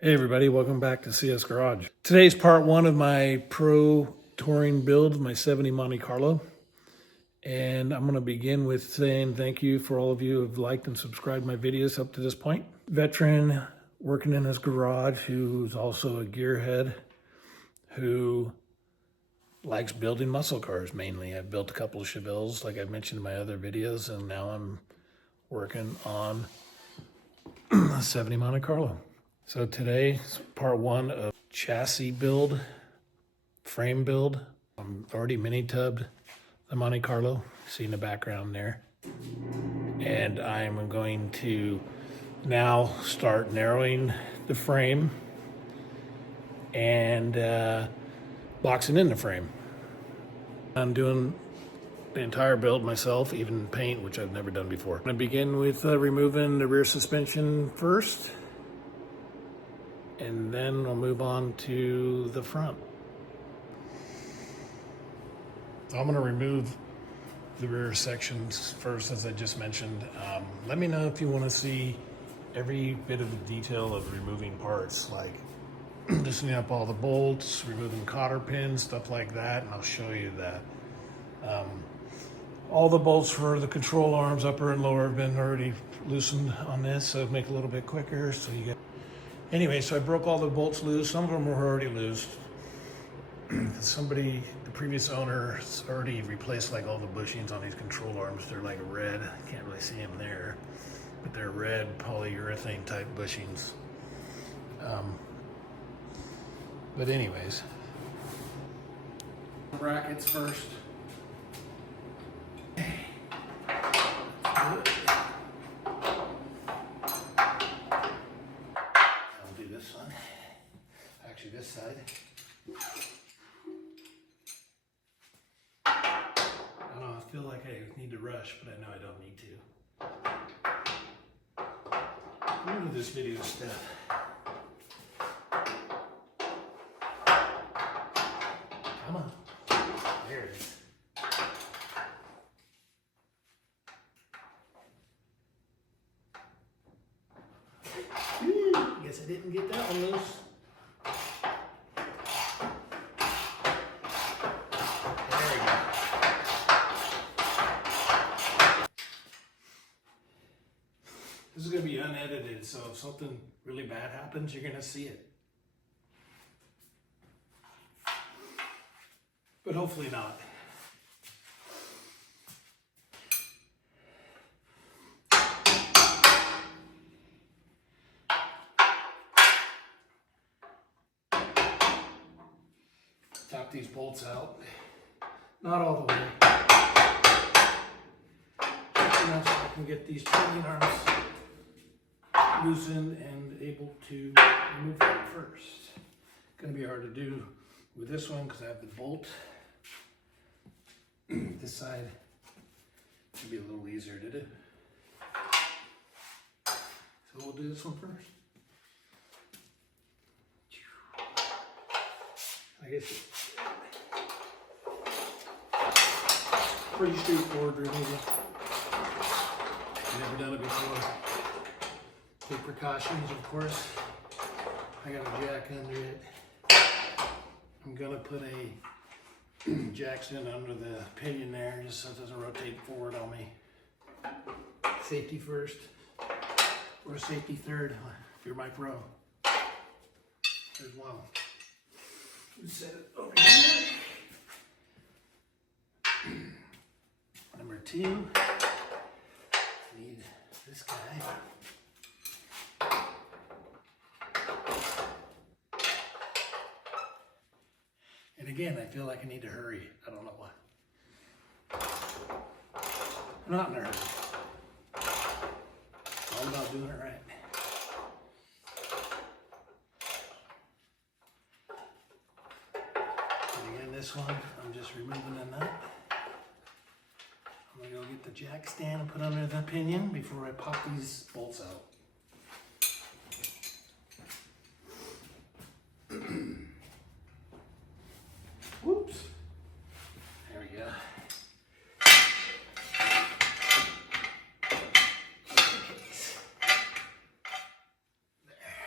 Hey everybody, welcome back to CS Garage. Today's part one of my pro touring build, my 70 Monte Carlo. And I'm gonna begin with saying thank you for all of you who have liked and subscribed my videos up to this point. Veteran working in his garage who's also a gearhead who likes building muscle cars mainly. I've built a couple of Chevelles like I've mentioned in my other videos, and now I'm working on a 70 Monte Carlo. So today's part one of chassis build, frame build. I'm already mini tubbed the Monte Carlo, see in the background there. And I'm going to now start narrowing the frame and boxing in the frame. I'm doing the entire build myself, even paint, which I've never done before. I'm gonna begin with removing the rear suspension first, and then we'll move on to the front. So I'm gonna remove the rear sections first, as I just mentioned. Let me know if you wanna see every bit of the detail of removing parts, like loosening up all the bolts, removing cotter pins, stuff like that, and I'll show you that. All the bolts for the control arms, upper and lower, have been already loosened on this, so make it a little bit quicker. So you get. Anyway, so I broke all the bolts loose. Some of them were already loose. Somebody, the previous owner, already replaced like all the bushings on these control arms. They're like red. Can't really see them there, but they're red polyurethane type bushings. But anyways, brackets first. I'll do this one. Actually, this side. I don't know, I feel like I need to rush, but I know I don't need to. I'm gonna do this video stuff. Come on. There it is. Guess I didn't get that one loose. There we go. This is going to be unedited, so if something really bad happens, you're going to see it. But hopefully not. Top these bolts out. Not all the way. Just enough so I can get these pinion arms loosened and able to remove them first. It's going to be hard to do with this one because I have the bolt. This side should be a little easier to do. So we'll do this one first. I guess it's pretty straightforward removal. Never done it before. Take precautions, of course. I got a jack under it. I'm gonna put a jacks in under the pinion there, just so it doesn't rotate forward on me. Safety first, or safety third, if you're my pro. There's one. Set it over here. Number two, need this guy. And again, I feel like I need to hurry. I don't know why. I'm not in a hurry. It's all about doing it right. This one, I'm just removing the nut. I'm gonna go get the jack stand and put under the pinion before I pop these bolts out. Whoops. There we go. There.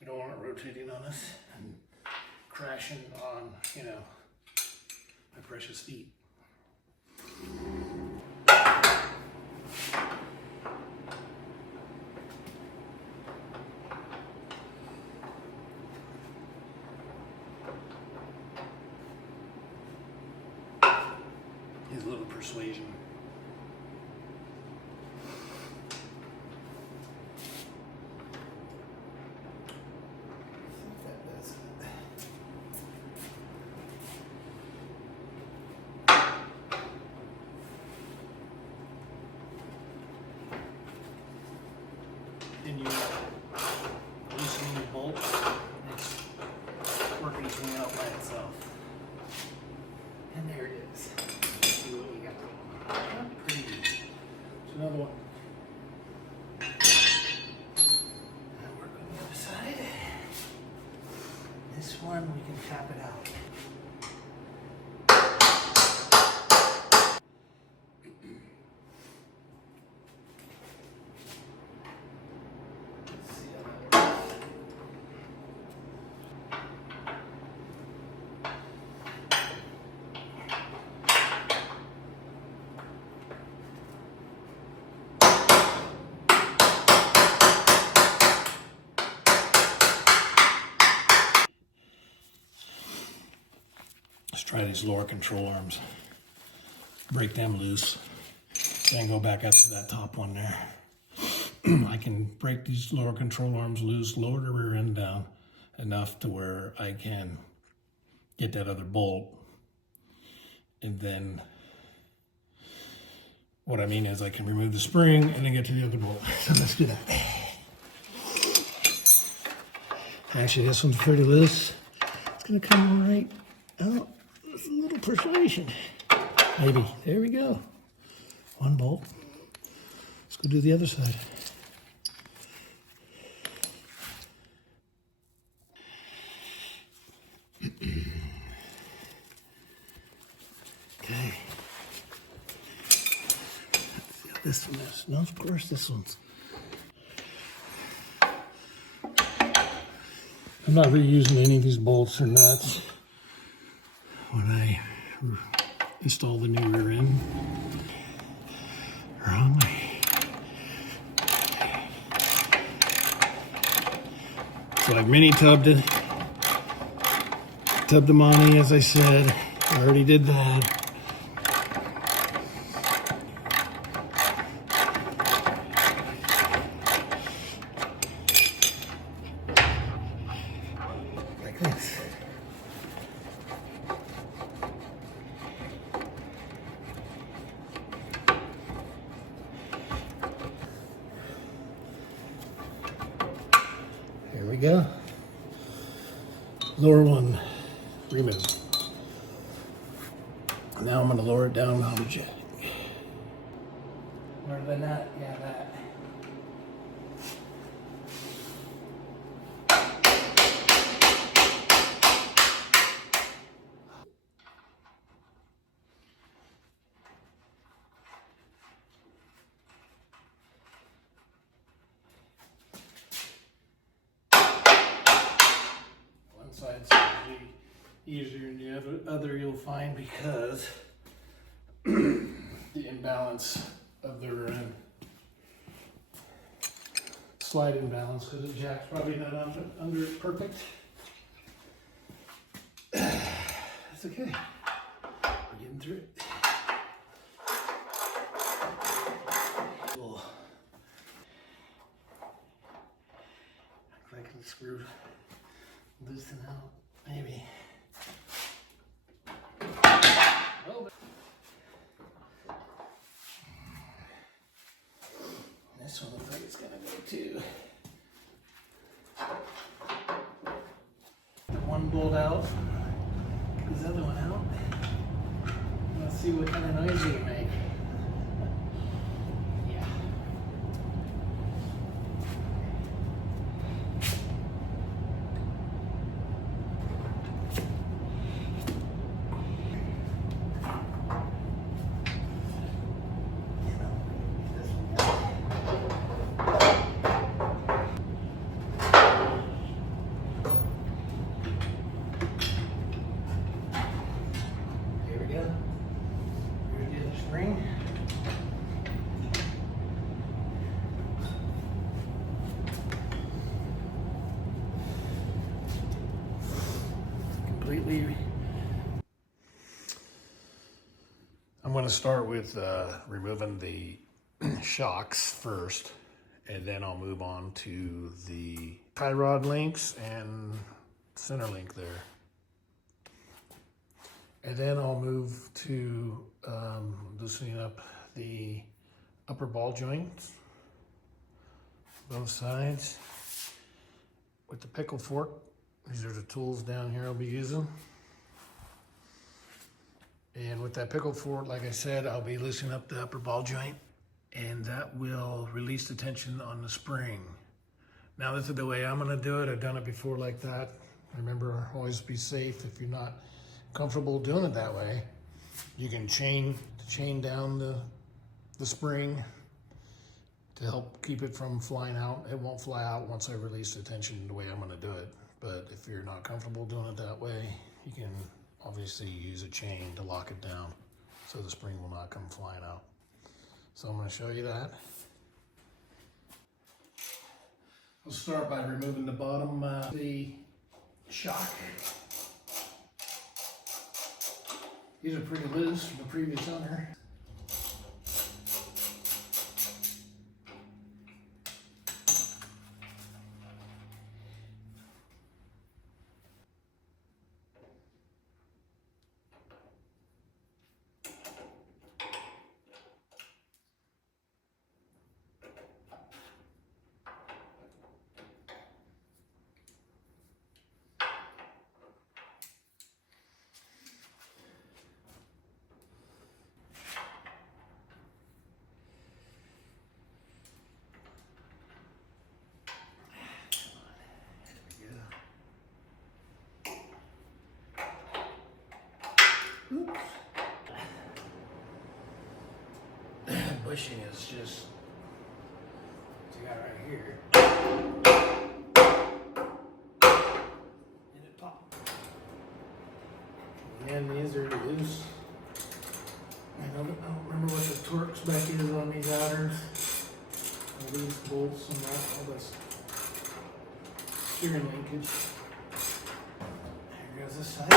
We don't want it rotating on us and crashing on, my precious feet. His little persuasion. Then you loosening the bolt, it's working its way out by itself. And there it is. Let's see what we got. Pretty good. There's another one. Now work on the other side. This one we can tap it out. Let's try these lower control arms. Break them loose. Then go back up to that top one there. I can break these lower control arms loose, lower the rear end down enough to where I can get that other bolt. And then what I mean is I can remove the spring and then get to the other bolt. So let's do that. Actually, this one's pretty loose. It's gonna come right out. There's a little persuasion. Maybe. There we go. One bolt. Let's go do the other side. Okay. Let's see what this one is. No, of course this one's. I'm not reusing any of these bolts or nuts when I install the new rear end. Wrong way. So I've mini tubbed it. Tubbed the Monte, as I said. I already did that. Like this. There we go. Lower one removed. Now I'm going to lower it down on the jet. Where's the nut? Yeah, that. One side's usually easier than the other you'll find because the imbalance of the slide imbalance, because the jack's probably not under it perfect. That's okay. We're getting through it. Cool. Looks like it's screwed. Loosen out, maybe. This one looks like it's gonna go too. One bolt out, this other one out. Let's see what kind of noise we can make. Yeah. completely. I'm going to start with removing the shocks first, and then I'll move on to the tie rod links and center link there. And then I'll move to loosening up the upper ball joints, both sides, with the pickle fork. These are the tools down here I'll be using. And with that pickle fork, like I said, I'll be loosening up the upper ball joint, and that will release the tension on the spring. Now this is the way I'm gonna do it. I've done it before like that. Remember, always be safe. If you're not comfortable doing it that way, you can chain down the spring to help keep it from flying out. It won't fly out once I release the tension the way I'm gonna do it. But if you're not comfortable doing it that way, you can obviously use a chain to lock it down so the spring will not come flying out. So I'm gonna show you that. I'll start by removing the bottom, the shock. These are pretty loose from the previous owner. Oops. Bushing is just what you got right here. And it popped. And these are loose. I don't remember what the torque spec is on these outers. All these bolts and that, all this steering linkage. There goes this side.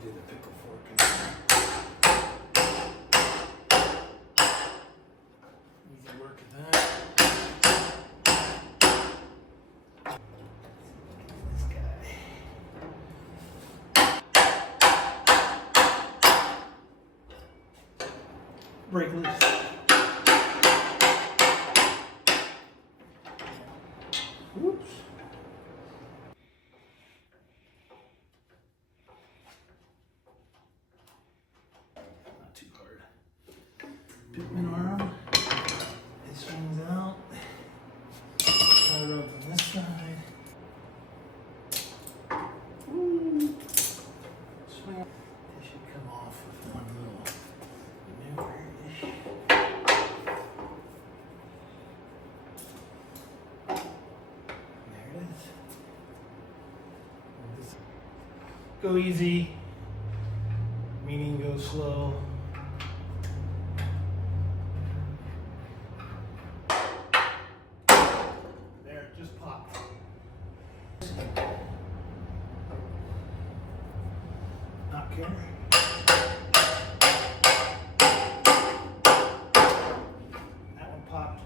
Do the pickle fork. Easy work of that. This guy. Break loose. Whoops. Pitman arm. It swings out. Tie rod on this side. Woo. Swing. It should come off with one little maneuver. There it is. Go easy, meaning go slow. Not care. That one popped.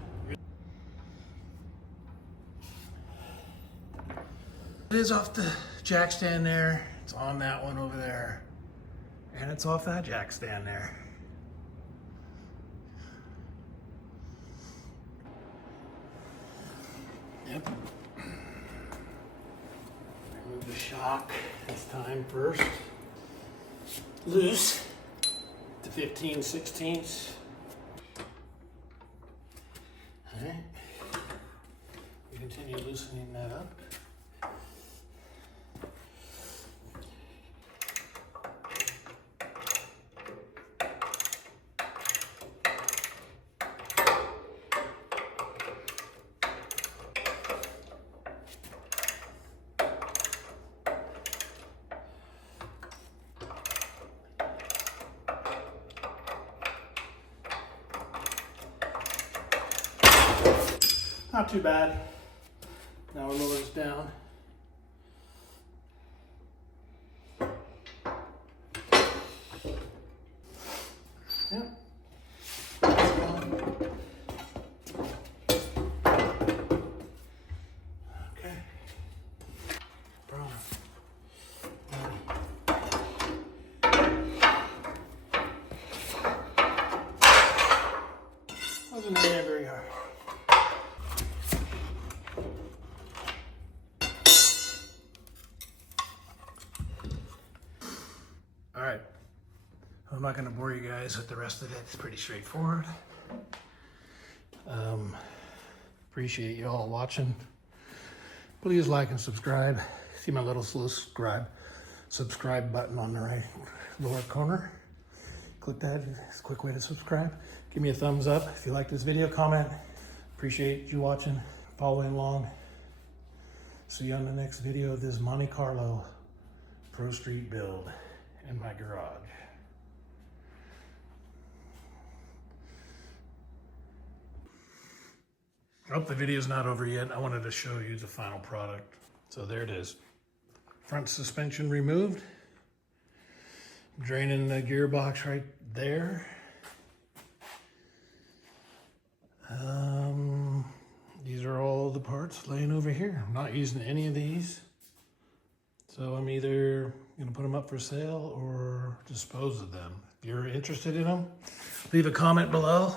It is off the jack stand there. It's on that one over there. And it's off that jack stand there. Yep. Remove the shock this time first. Loose to 15/16. All right. We continue loosening that up. Not too bad. Now we'll lower this down. Yep. Okay. Brown. Wasn't in there very hard. All right. I'm not going to bore you guys with the rest of it. It's pretty straightforward. Appreciate you all watching. Please like and subscribe. See my little subscribe button on the right lower corner. Click that. It's a quick way to subscribe. Give me a thumbs up if you like this video. Comment. Appreciate you watching, following along. See you on the next video of this Monte Carlo Pro Street build in my garage. I hope the video's not over yet. I wanted to show you the final product. So there it is. Front suspension removed. Draining the gearbox right there. These are all the parts laying over here. I'm not using any of these. So I'm either gonna put them up for sale or dispose of them. If you're interested in them, leave a comment below.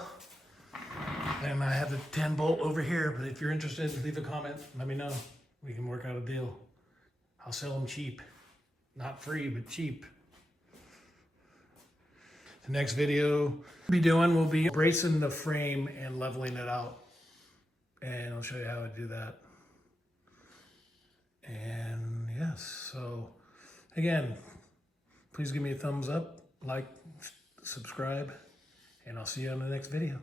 And I have the 10-bolt over here, but if you're interested, leave a comment, let me know. We can work out a deal. I'll sell them cheap. Not free, but cheap. The next video we'll be bracing the frame and leveling it out. And I'll show you how to do that. And yes, so again, please give me a thumbs up, like, subscribe, and I'll see you on the next video.